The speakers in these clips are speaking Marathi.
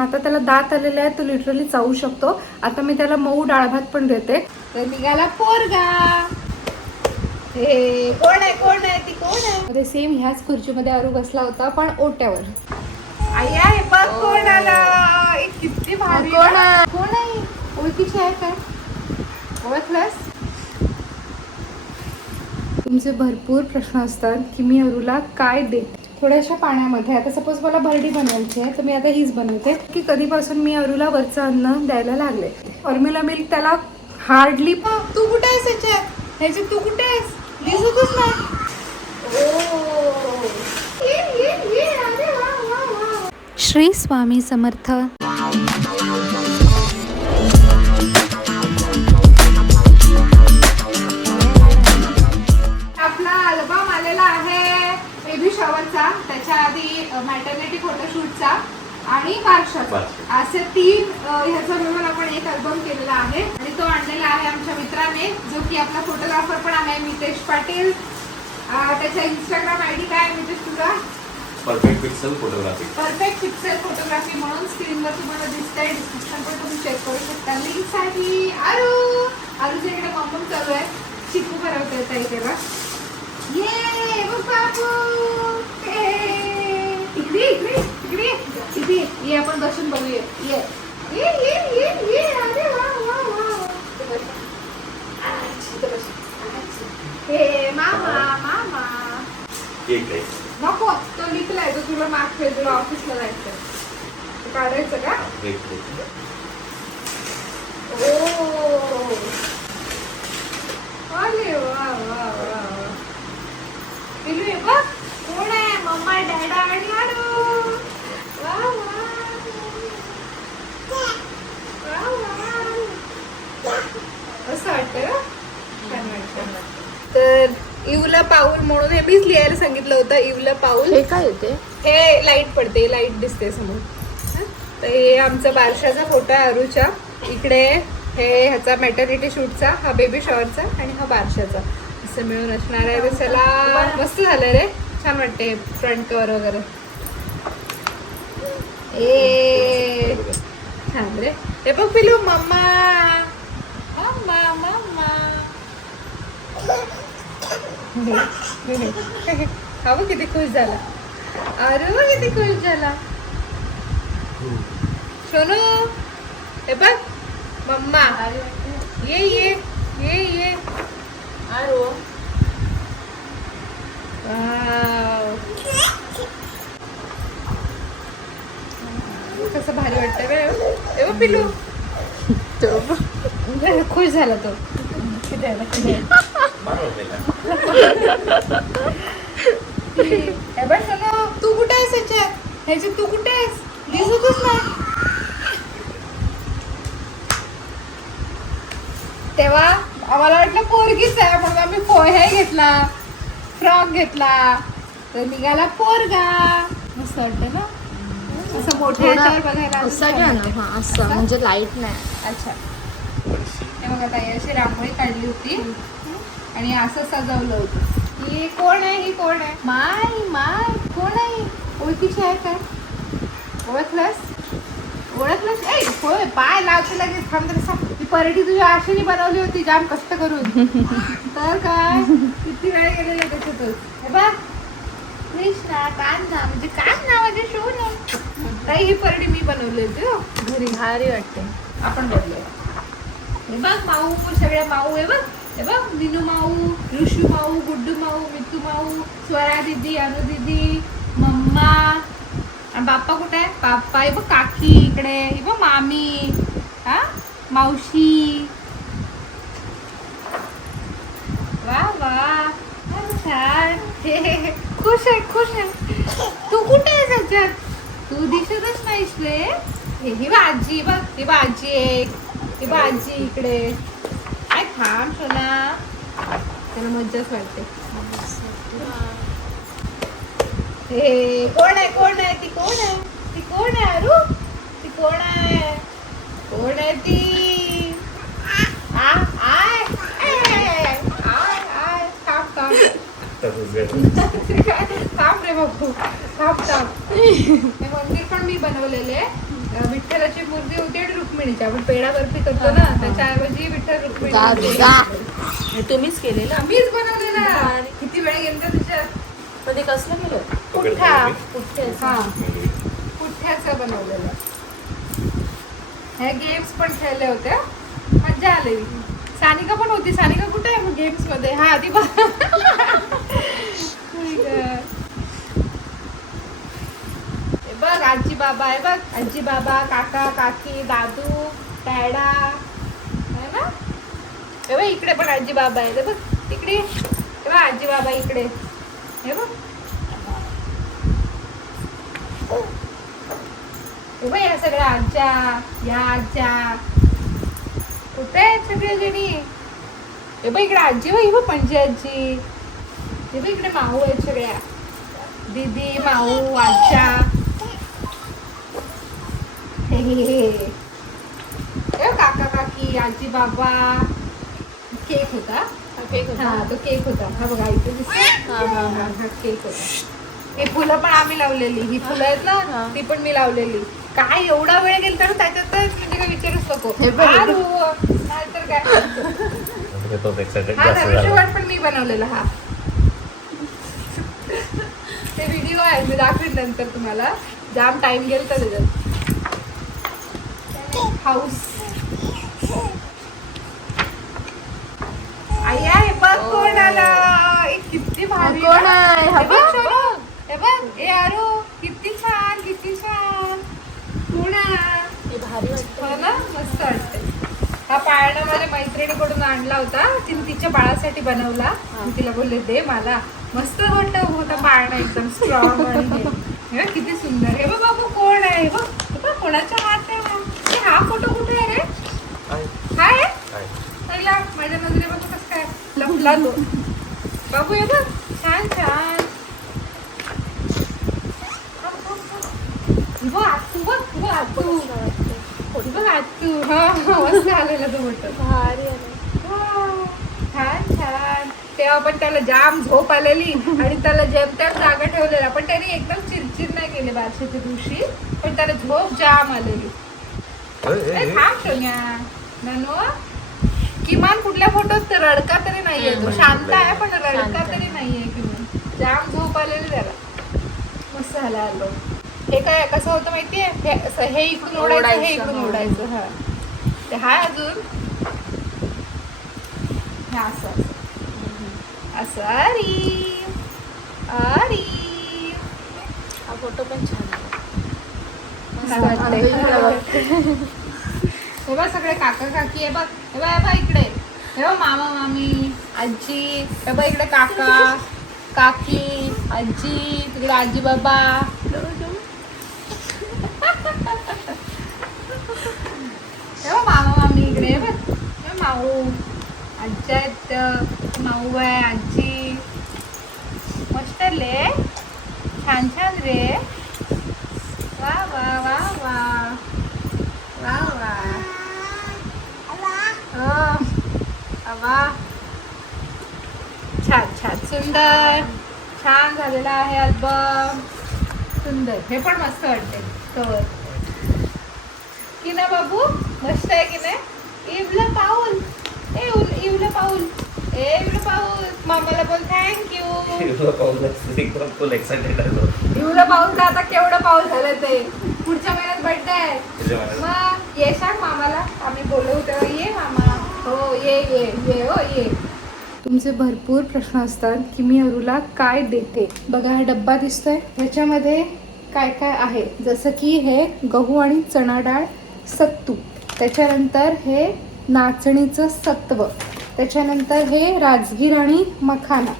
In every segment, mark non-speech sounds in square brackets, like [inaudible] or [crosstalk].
आता त्याला दात आलेले आहे तो लिटरली चावू शकतो. आता मी त्याला मऊ डाळ भात पण देते. तर निघाला पोरगा. हे कोण आहे कोण आहे ती कोण आहे? सेम ह्याच खुर्चीमध्ये अरू बसला होता पण ओट्यावर. आई आहे बघ कोण आला ए, किती भारी कोण ना. कोण आहे? ओळखीची आहे काय ओळखलंस? तुमचे भरपूर प्रश्न असतात की मी अरूला काय देते? थोड्याशा पाण्यामध्ये. आता सपोज मला भरडी बनवायची आहे तर मी आता हीच बनवते की कधीपासून मी अरूला वरचं अन्न द्यायला लागले. फॉर्म्युला मिल्क त्याला हार्डली तू कुठे आहेस ह्याच्यात ह्याच्यात तू कुठे आहेस? दिसतच नाही. ओ. ये, ये, ये, अरे वा, वा, वा. श्री स्वामी समर्थ. त्याच्या आधी मॅटर्निटी फोटोशूटचा आणि बारशाचा. असे तीन ह्याचा मिळून आपण एक अल्बम केलेला आहे. आणि तो आणलेला आहे आमच्या मित्राने जो की आपला फोटोग्राफर पण आहे मितेश पाटील. त्याचा इंस्टाग्राम आय डी काय आहे मितेश तुझा perfect pixel photography perfect pixel photography म्हणून स्क्रीनवर तुम्हाला दिसतंय. डिस्क्रिप्शन पण तुम्ही चेक करू शकता. लिंकसाठी आरू आरूच्या इकडे मम्मम चालू आहे. चिकू भरवता येत आहे तेव्हा. ये बघ इकडे इथे ये. ये आपण बसून बघूया ये. ये ये ये ये. अरे वा वा वा. हे मामा मामा. केक आहे. नको तो लिखलाय तो तुला मागतोय तुला ऑफिसला जायचं काढायचं का? ओ. अरे वा वा वा वा. पिलू हे बघ. कोण आहे? मम्मा डॅडा आणि आरू वा वा वा वा असं वाटतं ना? छान वाटतं. तर इवला पाऊल म्हणून हे मीच लिहायला सांगितलं होतं इवला पाऊल. हे काय होते? हे लाइट पडते लाइट दिसते समोर? तर हे आमचा बारशाचा फोटो आहे अरूच्या इकडे हे ह्याचा मॅटर्निटी शूटचा हा बेबी शॉवरचा आणि हा बारशाचा. असं मिळून असणार आहे. तर चला मस्त झालं रे. छान वाटते फ्रंट कवर वगैरे. ए. छान रे. हे बघ पिलू मम्मा. Mamma mamma. हा बघ किती खुश झाला. अरे बघ किती खुश झाला. सोनू हे बघ मम्मा. ये ये ये ये. वाव. कसं भारी वाटतं बे हे पिलू खुश झाला तो. किती हे तू कुठे आहेस ह्याच्यात ह्याच्यात तू कुठे आहेस? दिसतच नाही. तेव्हा आम्हाला वाटलं पोरगीच आहे म्हणून आम्ही हे घेतला फ्रॉक घेतला तर निघाला पोरगा. मस्त वाटतं ना? असं मोठ्या बघायला घ्या ना. हा असं म्हणजे लाइट नाही. अच्छा. हे बघा ताई अशी रांगोळी काढली होती. आणि असं सजवलं होतं. ही कोण आहे ही कोण आहे? माय माय कोण आहे? ओळखीची आहे काय ओळखलंस? ओळखलंस? ए होय पाय लावते लगेच. थांब तरी सांग ती परडी तुझ्या आशेने बनवली होती जाम कष्ट करून. [laughs] तर काय? किती वेळ गेलेला त्याच्यातच हे बघ. कृष्णा कान्हा म्हणजे कान्हा म्हणजे शोन ताई ही परडी मी बनवली होती हो, घरी भारी वाटते. आपण बदलूया हे बघ माऊ सगळ्या माऊ आहे बघ. हे बघ मिनू माऊ ऋषू माऊ गुड्डू माऊ मित्तू माऊ स्वरा दिदी अनु दिदी मम्मा. आणि बाप्पा कुठे आहे? बाप्पा. हे बघ काकी इकडे. हे बघ मामी. हा? मावशी. वा वा. वा, छान. हे, खुश आहे खुश आहे. तू कुठे आहे त्याच्यात तू दिसतच नाहीस रे. हे ही भाजी बघ ही भाजी आहे ही भाजी इकडे. थांब सोना त्याला मज्जाच वाटते. हे कोण आहे कोण आहे? ती कोण आहे? ती कोण आहे अरू? ती कोण आहे? कोण आहे ती? आय आय आय आय. थांब थांब. थांब रे बाबू. थांब थांब. हे मंदिर पण मी बनवलेले आहे. विठ्ठलाची मूर्ती होती आणि रुक्मिणीची. आपण पेढा बर्फी करतो ना त्याच्याऐवजी विठ्ठल रुक्मिणी. हे तुम्हीच केलेलं? मीच बनवलेला. किती वेळ गेलता त्याच्यात पण ते कसलं केलं? पुठ्ठा हा. पुठ्ठ्याचं बनवलेलं. हे गेम्स पण खेळले होते मज्जा आलेली सानिका पण होती. सानिका कुठे आहे गेम्समध्ये? हा ती बघ हे बघ आजी बाबा आहे बघ. आजी बाबा काका काकी दादू डॅडा आहे ना? हे बघ इकडे पण आजी बाबा आहे. बघ तिकडे. हे बघ आजी बाबा इकडे. हे बघ. हे बघ या सगळ्या आज्या या आज्या. कुठे आहेत सगळे जणी? हे बघ इकडे आजी बघ बघ पणजी आजी. हे बघ इकडे माऊ आहेत सगळ्या. दीदी माऊ आज्या. काका काकी आजी बाबा. केक होता. केक हा तो केक होता. हा बघा इथे दिसतो हा, हा, हा, हा, केक होता. हे फुलं पण आम्ही लावलेली. ही फुलं आहेत. ना ती पण मी लावलेली. काय एवढा वेळ गेलता ना त्याच्यातच म्हणजे काय विचारूच नको. नाहीतर काय. हा पण मी बनवलेला हा. ते व्हिडिओ आहे मी दाखवीन नंतर तुम्हाला. जाम टाइम गेलता त्याच्यात. हाऊस. आई आहे बघ कोण आलं ए, किती भारी कोण ना. आहे? हे हा बघ बघ. सोनू. हे बघ ए आरू किती छान किती छान. कोण आहे? हे भारी वाटतं हो ना मस्त वाटते हा पाळणा माझ्या मैत्रिणीकडून आणला होता. तिने तिच्या बाळासाठी बनवला. मी तिला बोलले दे मला. मस्त वाटतं होता पाळणा एकदम स्ट्रॉंग आणि [laughs] किती सुंदर. हे बघ बाबू कोण आहे? हे बघ हे बघ कोणाचा हात आहे? फोटो कुठे आहे रे? काय? पहिला माझ्या नजरे बघ कसं काय लपला तो. बाबू हे बघ. छान छान. थांब, थांब. बघ आतू बघ बघ आतू बघ आतू हा मस्त आलेला तो छान छान. तेव्हा पण त्याला जाम झोप आलेली आणि त्याला जेमतेम जागा ठेवलेला. पण त्याने एकदम चिरचिर नाही केली बारशाच्या दिवशी. पण त्याला झोप जाम आलेली. ए, ए, ए, ए. थांब सोन्या ननो किमान कुठल्या फोटोत तर रडका तरी नाहीये तो शांत आहे पण रडका शांत. तरी नाहीये किमान जाम झोप आलेली त्याला मस्त झालं आलो हे काय कसं होतं माहितीये हे असं हे इकडून ओढायचं हे ओढायचं, इकडून हा. ओढायचं हा ते हाय अजून हे असं असं. असं अरी अरी हा फोटो पण छान आहे. काय वाटतंय? हे बघ सगळे काका काकी हे बघ हे बघ हे बघ इकडे. हे बघ मामा मामी आजी हे बघ इकडे काका काकी आजी तिकडे आजी बाबा. हे बघ मामा मामी इकडे बघ. हे माऊ आजी आहेत माऊ आहे आजी. मस्त ले छान छान रे वा वा वा वा वा वा हो. वा छान छान. सुंदर. छान झालेला आहे अल्बम सुंदर. हे पण मस्त वाटते कवर की ना बाबू? मस्त आहे की नाही? इवलं पाऊल. ए इवलं पाऊल. ए इवलं पाऊल. मामाला बोल थँक्यू एकदम फुल एक्साइटेड आहे तो. इवलं पाऊल का आता केवढं पाऊल झालं ते? पुढच्या महिन्यात बर्थडे आहे. मग ये सांग मामाला. आम्ही बोलवू तेव्हा. ये मामा. हो ये ये ये हो ये. तुमचे भरपूर प्रश्न असतात की मी अरुला काय देते? बघा हा डब्बा दिसतोय. ह्याच्यामध्ये काय काय आहे? जसं की हे गहू आणि चणा डाळ सत्तू. त्याच्यानंतर हे नाचणीचं सत्व. त्याच्यानंतर हे राजगीर आणि मखाना.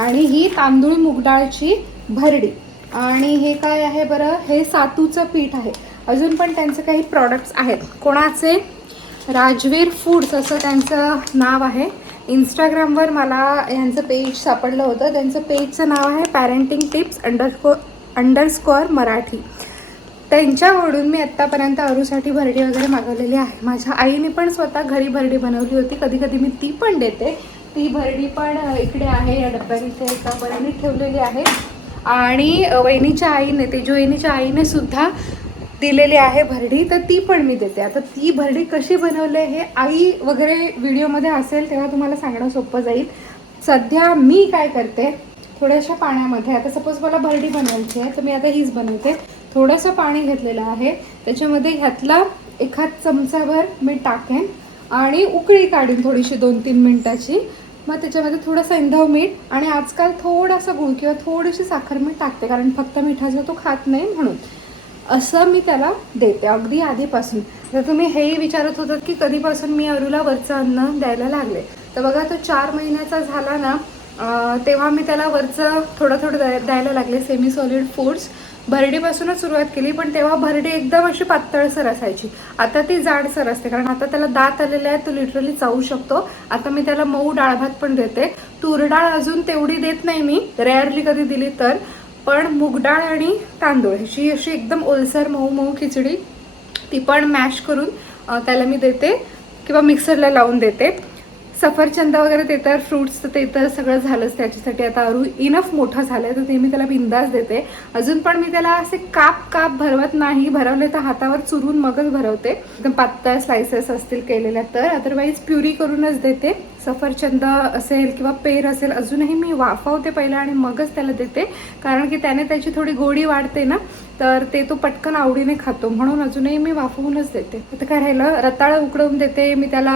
आणि ही तांदूळ मुगडाळची भरडी. आणि हे काय आहे बरं? हे सातूचं पीठ आहे. अजून पण त्यांचे काही प्रॉडक्ट्स आहेत. कोणाचे? राजवीर फूड्स असं त्यांचं नाव आहे. इंस्टाग्रामवर मला यांचं पेज सापडलं होतं. त्यांचं पेजचं नाव आहे parenting tips underscore underscore Marathi. त्यांच्याकडून मी आत्तापर्यंत अरूसाठी भरडी वगैरे मागवलेली आहे. माझ्या आईने पण स्वतः घरी भरडी बनवली होती. कधी कधी मी ती पण देते. ती भरडी पण इकडे आहे. या डब्यात इथे एका बरणीत ठेवलेली आहे. आणि वहिनीच्या आईने तेजू वहिनीच्या आईने सुद्धा दिलेली आहे भरडी तर ती पण मी देते. आता ती भरडी कशी बनवली हे आई वगैरे व्हिडिओमध्ये असेल तेव्हा तुम्हाला सांगणं सोपं जाईल. सध्या मी काय करते थोड्याशा पाण्यामध्ये आता सपोज मला भरडी बनवायची आहे तर मी आता हीच बनवते. थोडंसं पाणी घेतलेलं आहे त्याच्यामध्ये ह्यातला एखाद चमचाभर मी टाकेन आणि उकळी काढीन थोडीशी दोन तीन मिनटाची. मग त्याच्यामध्ये थोडंसं इंधव मीठ आणि आजकाल थोडासा गुळ किंवा थोडीशी साखर मी टाकते कारण फक्त मिठाचं तो खात नाही म्हणून. असं मी त्याला देते. अगदी आधीपासून. तर तुम्ही हेही विचारत होतात की कधीपासून मी अरूला वरचं अन्न द्यायला लागले तर बघा तो चार महिन्याचा झाला ना तेव्हा मी त्याला वरचं थोडं थोडं द्यायला लागले सेमी सॉलिड फूड्स भरडीपासूनच सुरुवात केली पण तेव्हा भरडी एकदम अशी पातळसर असायची. आता ती जाडसर असते कारण आता त्याला दात आलेले आहेत तो लिटरली चावू शकतो. आता मी त्याला मऊ डाळ भात पण देते. तूर डाळ अजून तेवढी देत नाही मी रेअरली कधी दिली तर. पण मूग डाळ आणि तांदूळ ह्याची अशी एकदम ओलसर मऊ मऊ खिचडी ती पण मॅश करून त्याला मी देते किंवा मिक्सरला लावून देते. सफरचंद वगैरे ते तर फ्रुट्स ते तर सगळं झालंच त्याच्यासाठी. आता अरू इनफ मोठा झालाय तर ते मी त्याला बिंदास देते. अजून पण मी त्याला असे काप काप भरवत नाही. भरवले तर हातावर चुरून मगच भरवते. एकदम पातळ स्लायसेस असतील केलेल्या तर अदरवाईज प्युरी करूनच देते. सफरचंद असेल किंवा पेर असेल अजूनही मी वाफवते पहिलं आणि मगच त्याला देते. कारण की त्याने त्याची थोडी गोडी वाढते ना तर ते तो पटकन आवडीने खातो. म्हणून अजूनही मी वाफवूनच देते. आता काय राहिलं? रताळं उकडवून देते मी त्याला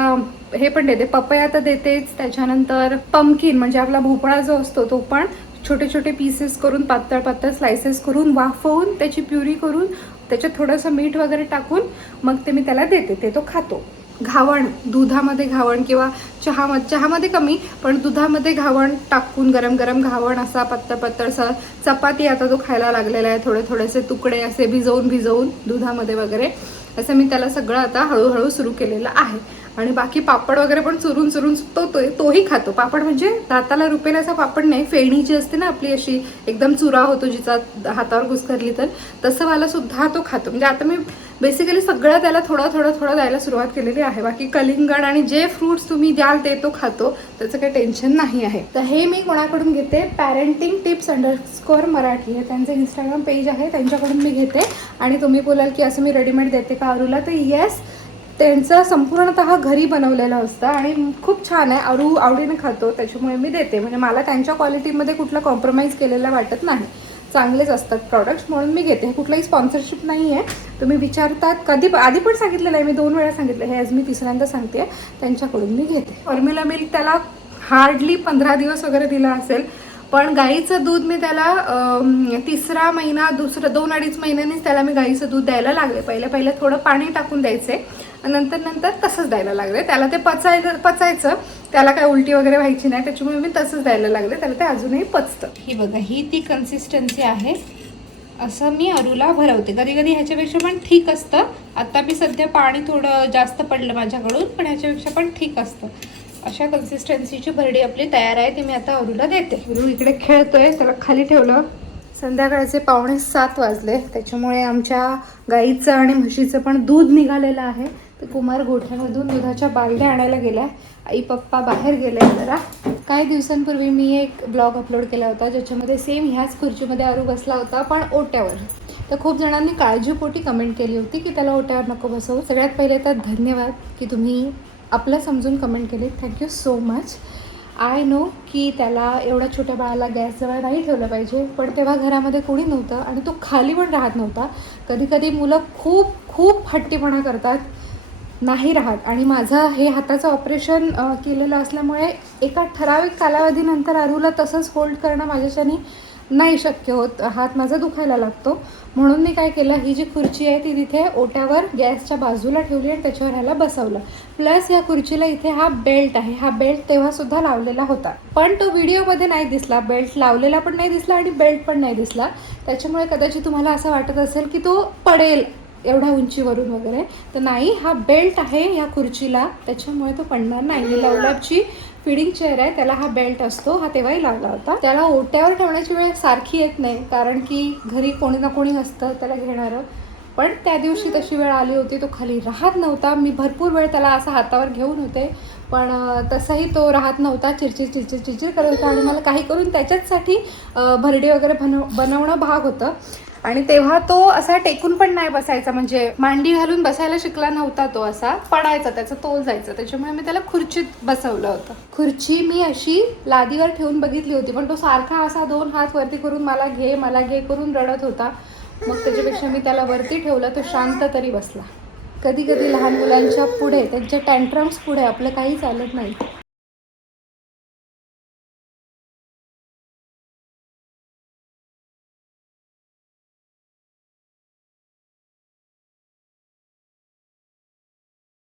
हे पण देते. पपया तर देतेच. त्याच्यानंतर पमकिन म्हणजे आपला भोपळा जो असतो तो पण छोटे छोटे पीसेस करून पातळ पातळ स्लायसेस करून वाफवून त्याची प्युरी करून त्याच्यात थोडंसं मीठ वगैरे टाकून मग ते मी त्याला देते. ते तो खातो. घावण दुधामध्ये घावण किंवा चहा चहामध्ये कमी पण दुधामध्ये घावण टाकून गरम गरम घावण असा पत्तर असा चपाती आता तो खायला लागलेला आहे. थोडे थोडेसे तुकडे असे भिजवून भिजवून दुधामध्ये वगैरे. असं मी त्याला सगळं आता हळूहळू सुरू केलेलं आहे. आणि बाकी पापड वगैरे पण चुरून चुरून तो तो तोही खातो. पापड म्हणजे दाताला रुपेल असा पापड नाही. फेणी जी असते ना आपली अशी एकदम चुरा होतो जिचा हातावर घुसकरली तर तसं वाला सुद्धा तो खातो. म्हणजे आता मी बेसिकली सगळं त्याला थोडं थोडं थोडं द्यायला सुरुवात केलेली आहे. बाकी कलिंगड आणि जे फ्रुट्स तुम्ही द्याल ते तो खातो. त्याचं काही टेन्शन नाही आहे. तर हे मी कोणाकडून घेते? पॅरेंटिंग टिप्स अंडरस्कोअर मराठी हे त्यांचं इंस्टाग्राम पेज आहे. त्यांच्याकडून मी घेते. आणि तुम्ही बोलाल की असं मी रेडीमेड देते का अरूला? तर येस त्यांचं संपूर्णतः घरी बनवलेलं असतं आणि खूप छान आहे. अरू आवडीने खातो. त्याच्यामुळे मी देते. म्हणजे मला त्यांच्या क्वालिटीमध्ये कुठलं कॉम्प्रोमाइज केलेलं वाटत नाही. चांगलेच असतात प्रॉडक्ट्स म्हणून मी घेते. कुठलाही स्पॉन्सरशिप नाही आहे तुम्ही विचारतात. कधी आधी पण सांगितलेलं आहे. मी दोन वेळा सांगितलं. हे आज मी तिसऱ्यांदा सांगते. त्यांच्याकडून मी घेते. फॉर्म्युला मिल्क त्याला हार्डली पंधरा दिवस वगैरे दिला असेल. पण गाईचं दूध मी त्याला तिसरा महिना दुसरं दोन अडीच महिन्यांनीच त्याला मी गाईचं दूध द्यायला लागले. पहिले पहिले थोडं पाणी टाकून द्यायचे. नंतर नंतर तसंच द्यायला लागले. त्याला ते पचायचं पचायचं. त्याला काय उलटी वगैरे व्हायची नाही त्याच्यामुळे मी तसंच द्यायला लागले. त्याला ते अजूनही पचतं. ही बघा ही ती कन्सिस्टन्सी आहे. असं मी अरूला भरवते. कधी कधी ह्याच्यापेक्षा पण ठीक असतं. आता मी सध्या पाणी थोडं जास्त पडलं माझ्याकडून पण ह्याच्यापेक्षा पण ठीक असतं. अशा कन्सिस्टन्सीची भरडी आपली तयार आहे ती मी आता अरूला देते. अरू इकडे खेळतोय त्याला खाली ठेवलं. संध्याकाळचे पावणे सात वाजले. त्याच्यामुळे आमच्या गाईचं आणि म्हशीचं पण दूध निघालेलं आहे. तर कुमार गोठ्यामधून दुधाच्या बालड्या आणायला गेलाय. आई पप्पा बाहेर गेले जरा. काही दिवसांपूर्वी मी एक ब्लॉग अपलोड केला होता ज्याच्यामध्ये सेम ह्याच खुर्चीमध्ये अरू बसला होता पण ओट्यावर. तर खूप जणांनी काळजीपोटी कमेंट केली होती की त्याला ओट्यावर नको बसवू. सगळ्यात पहिले तर धन्यवाद की तुम्ही आपलं समजून कमेंट केली thank you so much I know की त्याला एवढ्या छोट्या बाळाला गॅसजवळ नाही ठेवलं पाहिजे पण तेव्हा घरामध्ये कोणी नव्हतं आणि तो खाली पण राहत नव्हता. कधी कधी मुलं खूप खूप हट्टीपणा करतात. नाही राहत. आणि माझं हे हाताचं ऑपरेशन केलेलं असल्यामुळे एका ठराविक कालावधीनंतर अरूला तसंच होल्ड करणं माझ्याच्यानी नाही शक्य होत. हात माझा दुखायला लागतो. म्हणून मी काय केलं ही जी खुर्ची आहे ती तिथे ओट्यावर गॅसच्या बाजूला ठेवली आणि त्याच्यावर ह्याला बसवलं. प्लस या खुर्चीला इथे हा बेल्ट आहे. हा बेल्ट तेव्हासुद्धा लावलेला होता. पण तो व्हिडिओमध्ये नाही दिसला. बेल्ट लावलेला पण नाही दिसला आणि बेल्ट पण नाही दिसला. त्याच्यामुळे कदाचित तुम्हाला असं वाटत असेल की तो पडेल. एवढ्या उंचीवरून वगैरे. तर नाही हा बेल्ट आहे ह्या खुर्चीला. त्याच्यामुळे तो पडणार नाही. ही लवलपची फिडिंग चेअर आहे. त्याला हा बेल्ट असतो. हा तेव्हाही लावला होता. त्याला ओट्यावर ठेवण्याची वेळ सारखी येत नाही. कारण की घरी कोणी ना कोणी असतं त्याला घेणारं. पण त्या दिवशी तशी वेळ आली होती. तो खाली राहत नव्हता. मी भरपूर वेळ त्याला असा हातावर घेऊन होते. पण तसाही तो राहत नव्हता. चिरचिर चिरचिर चिरचिर करत होता. आणि मला काही करून त्याच्याचसाठी भरडी वगैरे बनव बनवणं भाग होतं. आणि तेव्हा तो असा टेकून पण नाही बसायचा म्हणजे मांडी घालून बसायला शिकला नव्हता तो असा पडायचा त्याचा तोल जायचा. त्याच्यामुळे मी त्याला खुर्चीत बसवलं होतं. खुर्ची मी अशी लादीवर ठेवून बघितली होती पण तो सारखा असा दोन हात वरती करून मला घे मला घे करून रडत होता. मग त्याच्यापेक्षा मी त्याला वरती ठेवलं तो शांत तरी बसला. कधी कधी लहान मुलांच्या पुढे त्यांच्या टँट्रम्स पुढे आपलं काही चालत नाही.